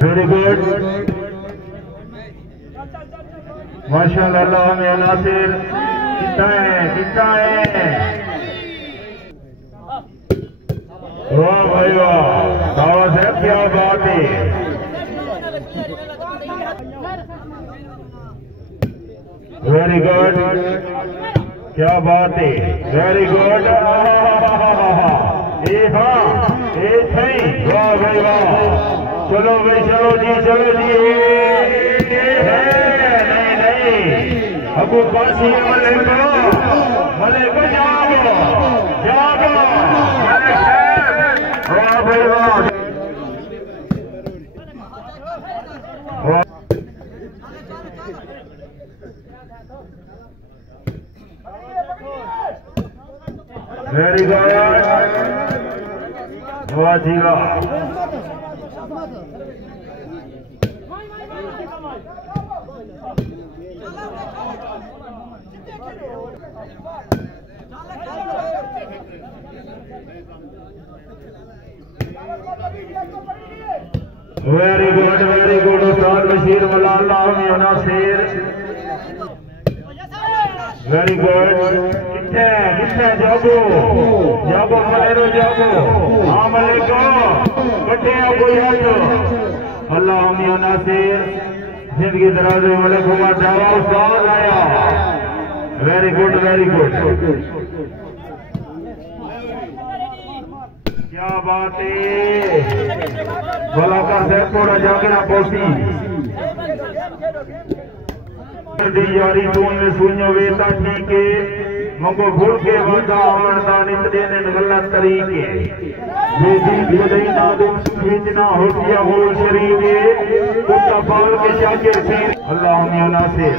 Very good माशाअल्लाह में नासिर कितना है वाह भाई वाह बाबा साहब क्या बात है वेरी गुड क्या बात है वेरी गुड वाह भाई वाह चलो भाई चलो जी नहीं अबू काशी मले को जागो वाह भाई वाह वेरी गुड वाह जी वाह वेरी गुड उस्ताद बशीर मौलाना नासिर वेरी गुड कितने जाबो मलेरो जाबो हाँ मले को कटे कोई अल्लाह नासिर जिंदगी दराज मले को दावा उस्ताद आया वेरी गुड क्या बात है भलाकर से थोड़ा जागना पोसी यारी तूं में सुनो वेता ठीक है मंगो भूल के वादा आवड़ता नित देने गलत तरीके ये दिल बुदई ना दुख खींचना होतिया हो शरीके कुत्ता पाल के जाके से अल्लाह नासिर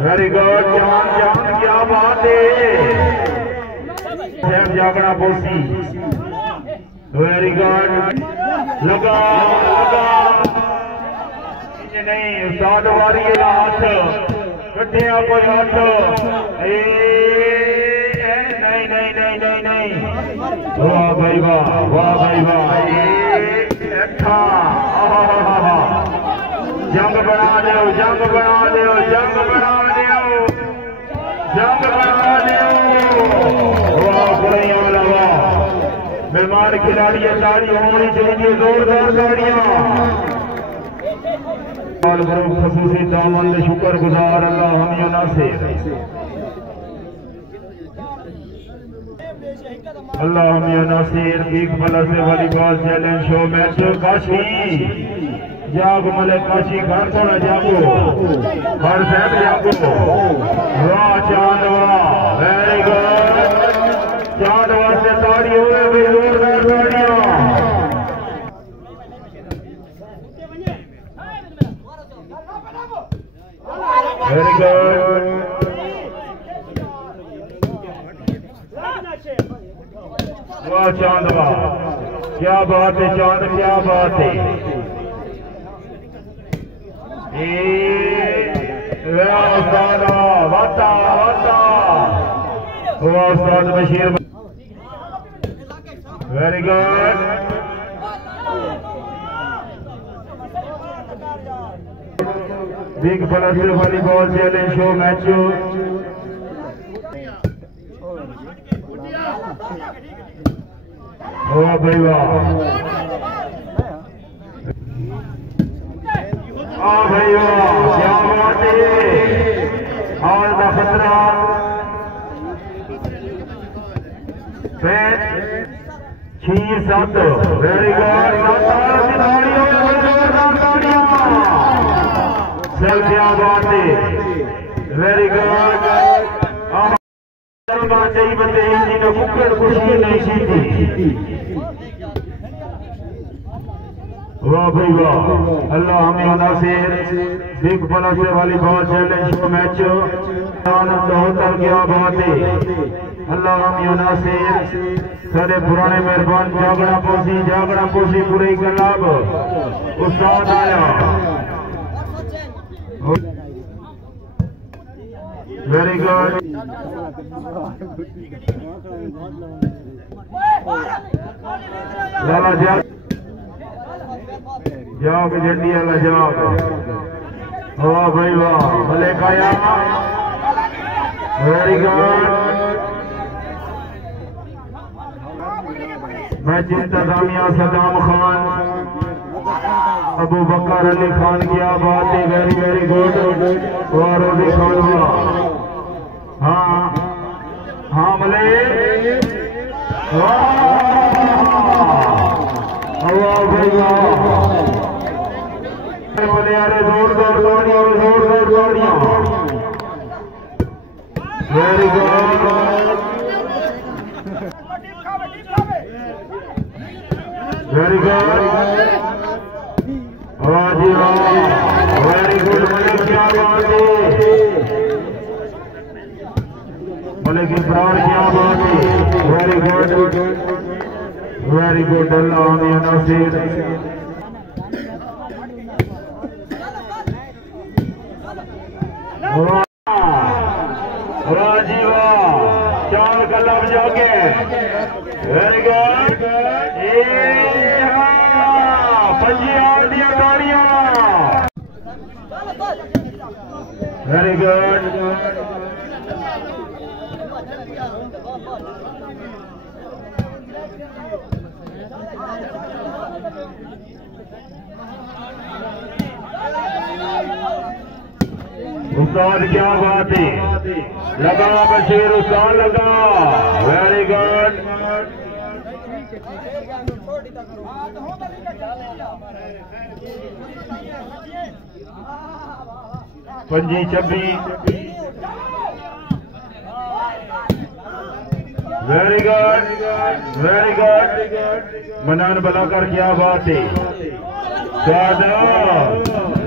वेरी गुड जान क्या बात है जागना पोसी वेरी गुड लगा नहीं उस्ताद वारी हाथ कटिया कोई हाथ नहीं वाह भाई वाह जंग बना दो मेहमान खिलाड़ी ताड़ी होनी चाहिए जोरदार ताड़ियां खसूसी दामन शुक्र गुजार अल्लाह नासिर अल्लाह नासिर बीक बला से volleyball challenge show match Kashi जाग मले काशी घर थोड़ा जागो हर साहब जागो वाह चांद वाह वेरी गुड चांद वास्ते ताड़ी हो गई जोरदार ताड़ियां वेरी गुड वाह चांद वाह क्या बात है चांद क्या बात है उस्ताद Bashir very good big plus volleyball challenge show match भाई वाह भाई वाह क्या बात है हाल का खतरा 6-7 वेरी गुड क्या बात है वेरी गुड चाहिए बंदे जिन्हें कुकर खुशी नहीं सीखी वाह भाई वाह Allah Nasir big plus volleyball challenge show match क्या बात है अल्लाह नासिर सारे पुराने मेहरबान जागना पोसी पूरे कलाब उस्ताद आया वेरी गुड। लाला जाओ झंडी वाला जाओ। वाह भाई वाह, भले काया। Very good. मैच इंतजामिया सदाम खान, अबू बकर अली खान, क्या बात है। Very very good. और अली खान, हाँ हाँ भले। वाह भाई वाह, भले यारे जोरदार तालियां, जोरदार तालियां। Very good. Very good. वाह जी वाह, वेरी गुड मलिक, क्या बात है। मलिक इब्रार, क्या बात है। Very good, very good. Allah Naseer. वाह जी वाह, चार का लब जाके। Very good. Very good. उस्ताद, क्या बात है। लगा बशीर उस्ताद, लगा। Very good. पंजी छब्बी। Very good, very good. Manan बलाकर, क्या बात है।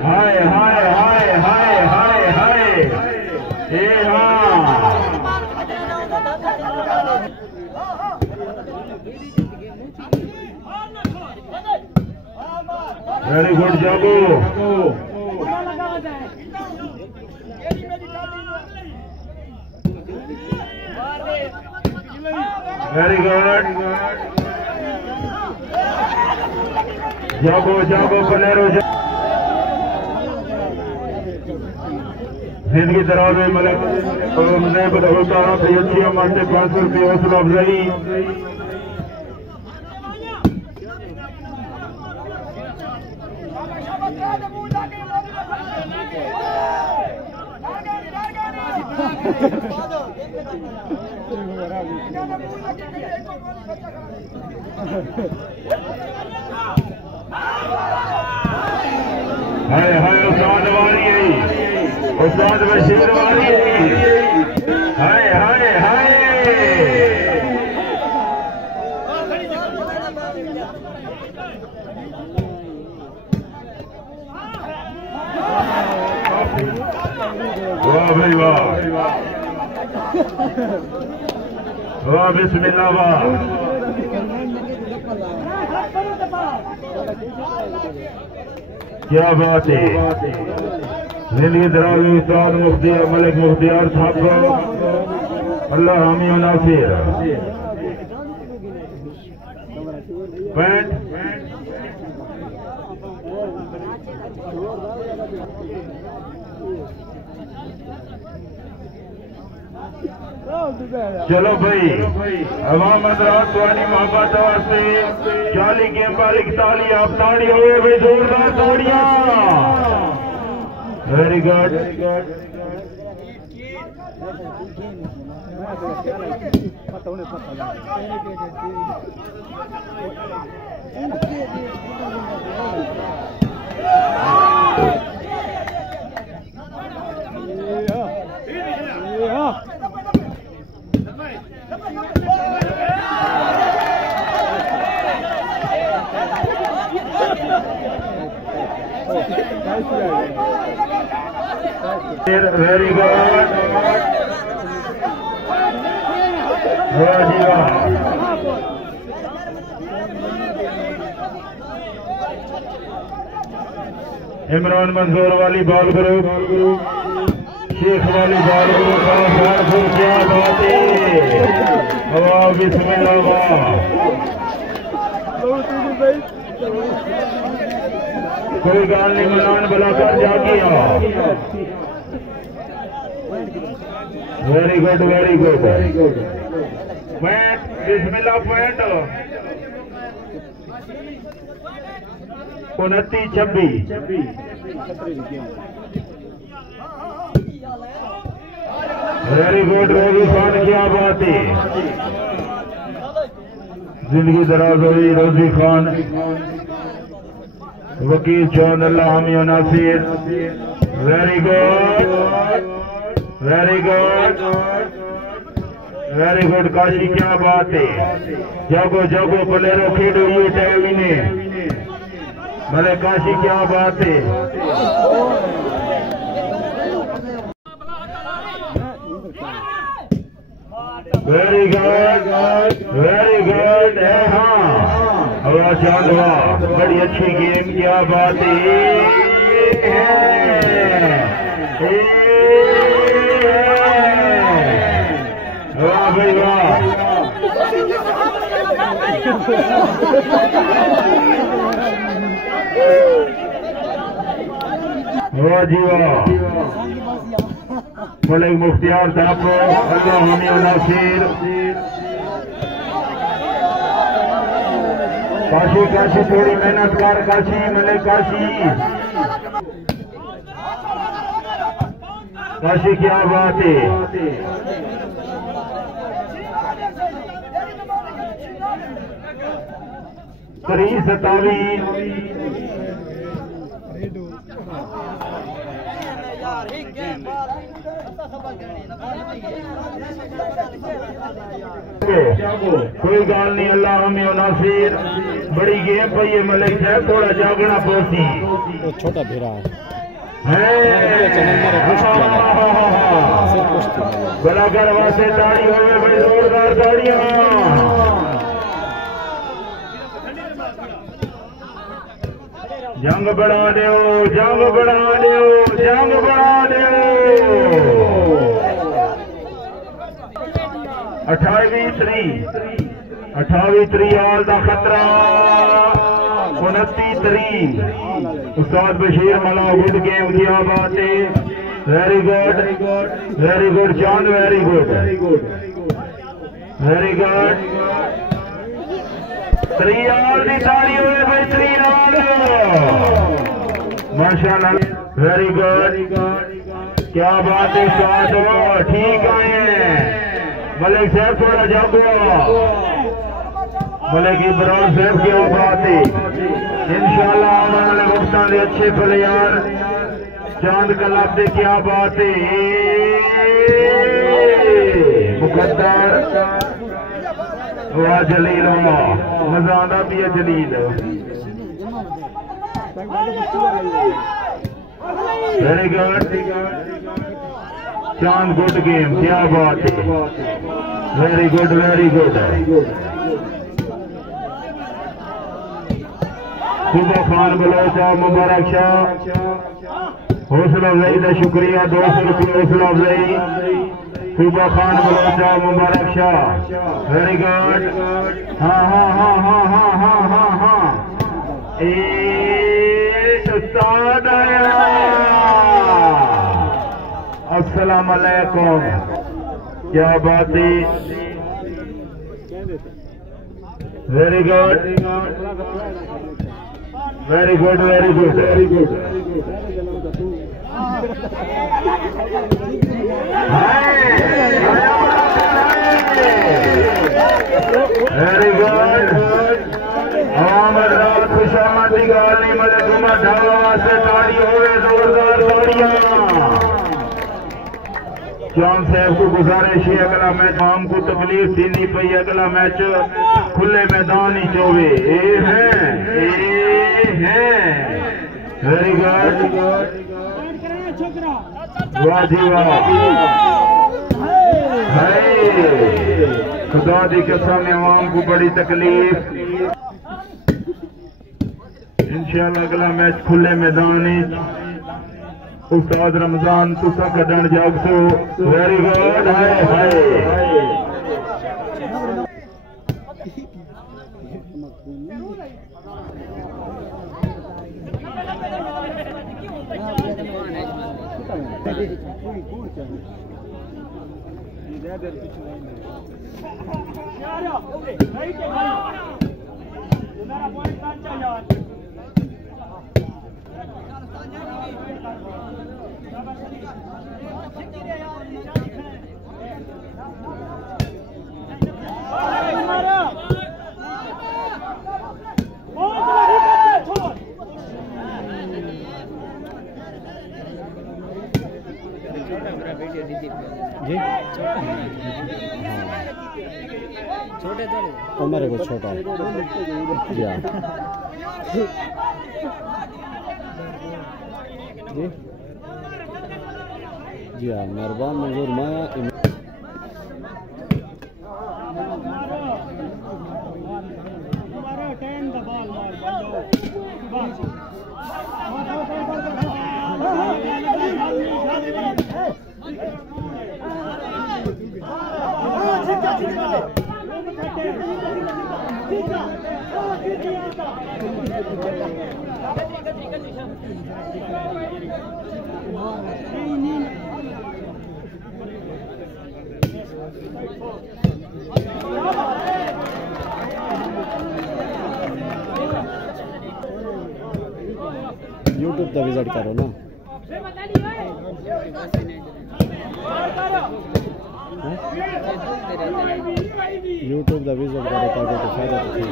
हाय हाय हाय हाय हाय हाय। ए हाँ, वेरी गुड जागो। Very good. जागो जागो पलेरो। जिंदगी दराज में मलक होता अच्छी अमर से 500 रुपये हौसला अफजाई। हाय हाय, उस्ताद वाली है, उस्ताद बशीर वाली है। हाय हाय हाय। वाह भाई वाह, वाह बिस्मिल्लाह वाह। क्या बात है। जिंदगी दराज उस्ताद मुफ्ती मलिक मुख्तियार साहब को अल्लाह हामी नासिर। पैंट चलो भाई, अवाम हज़रात तुहानी मोहब्बत वास्ते 40 के बालिक ताली, आप ताड़ी हो भाई, जोरदार ताड़ियां। Very good. Very good. वाह जी वाह। इमरान मंसूर वाली बॉल करो। शेख वाली बाल को क्या बात है। वाह बिस्मिल्लाह वाह। कोई गाल नहीं मनान बुलाकर जा किया। Very good very good. Point बिस्मिल्लाह point 29-26। Very good Rozi Khan क्या बात है। जिंदगी दराज हुई रोजी खान। वकील चौन अल्लाह हामी Nasir. Very good very good very good Kashi क्या बात है। जागो जागो पलेरो खेडो ये टाइम ने भले काशी क्या बात है। वेरी गुड है। हाँ हवा चांदवा बड़ी अच्छी गेम क्या बात है। वाह भाई वाह। वाह जी वाह। मलिक मुख्तियार साहब को अल्लाह हामी नासिर। काशी काशी थोड़ी मेहनत कर काशी मलिक काशी। काशी क्या बात है। करी 27 कोई गाल नहीं अल्लाह हामी नासिर। बड़ी गेम पई है मलिक साहब थोड़ा जागना पोसी। छोटा भेरा बराबर वास्ते ताड़ी होवे भाई जोरदार ताड़ियां। जंग बढ़ा दो जंग बढ़ा दो जंग बढ़ा दो। 28-3 आल का खतरा। 29-3 उस्ताद बशीर मला गुड गेम क्या बात है। वेरी गुड चांद वेरी गुड वेरी गुड। 3 आल की ताड़ी हुए भाई 3 आल माशाल्लाह। वेरी गुड क्या बात है। स्वाद ठीक आए हैं मलिक साहब थोड़ा जागो। मलिक इब्राहिम साहब क्या बात है। इंशाल्लाह आने वाले वक्तां दे अच्छे प्लेयर चांद कलब दे क्या बात है। मुकद्दर वाह जलील वाह मजा आना भी है जलील। वेरी गुड चांद गुड गेम क्या बात है। Very good. सुबह खान बलोचा मुबारक शाह हौसला अफजाई का शुक्रिया 200 रुपये हौसला अफजाई। सुबह खान बलोचा मुबारक शाह वेरी गुड। हाँ उस्ताद आया। अस्सलाम अलैकुम क्या बात है। Very good very good very good very good. खुशामद की गाल नहीं मलिक उमर ढाबा से ताड़ी होवे जोरदार ताड़ियां। चांद साहब को गुजारिश है अगला मैच आम को तकलीफ देनी पई। अगला मैच खुले मैदान ही चोवे ए है। वेरी गुड वाह जी वाह। खुदा दी कसम आवाम को बड़ी तकलीफ। इंशाल्लाह अगला मैच खुले मैदान उस्ताद रमजान तुसा कढण जागसो वेरी गुड हाय हाय जी छोटे तो मेरे को छोटा है जी हाँ जी जी हाँ मेहरबान मंजूर मैं यूट्यूब का विजिट करो ना यूट्यूब का विजिट करो ताकि तो फायदा तो थी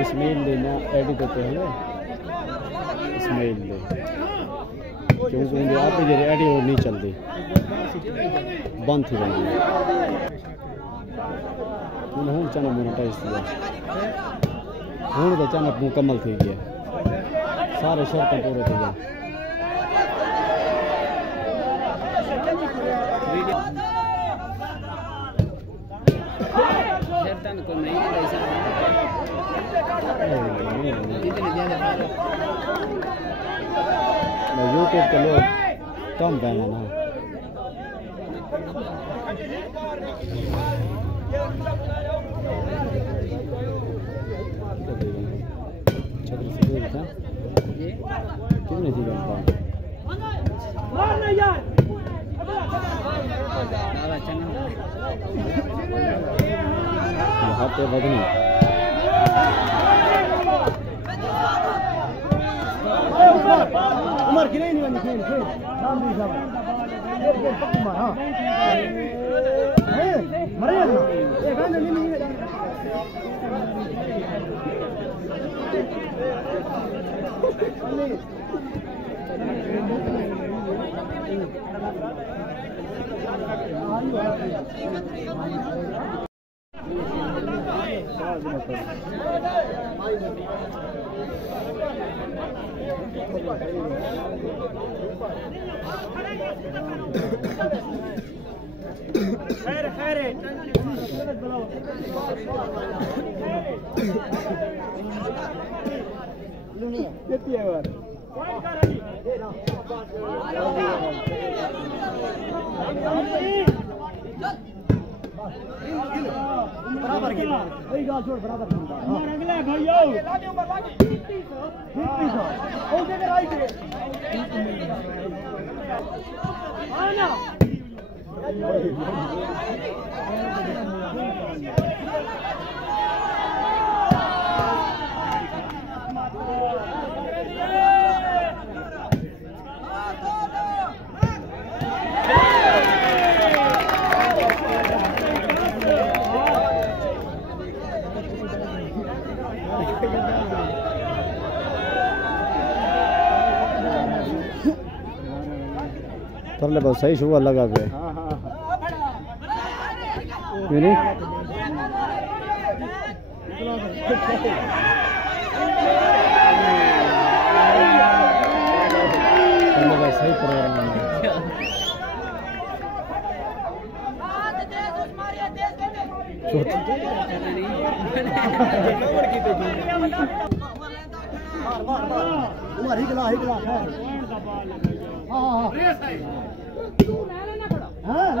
इसमेल देना एडिट होते हैं इसमेल दे क्योंकि उनके आप ही जरे एडिट नहीं चलती बंद थी रही हूँ चैनल मोनेटाइज किया हूँ तो चैनल मुकम्मल थी गया सारे शर्त पूरे थी गए यूट्यूब के लोग कम पहना ना कितने थी हाथ बदनी उमर की नहीं बनी खेल खेल नाम नहीं साहब खेल उमर हां मरे ना ये गाने नहीं खैर खैर कितनी है बार बराबर की वही गाल छोड़ बराबर और अगला भाइयों लागे ऊपर लागे 20 ओ देख राइट आना तरले बहुत सही शुगर लगा पे सही प्रोग्राम तुम्हारी गिला है हां हां हां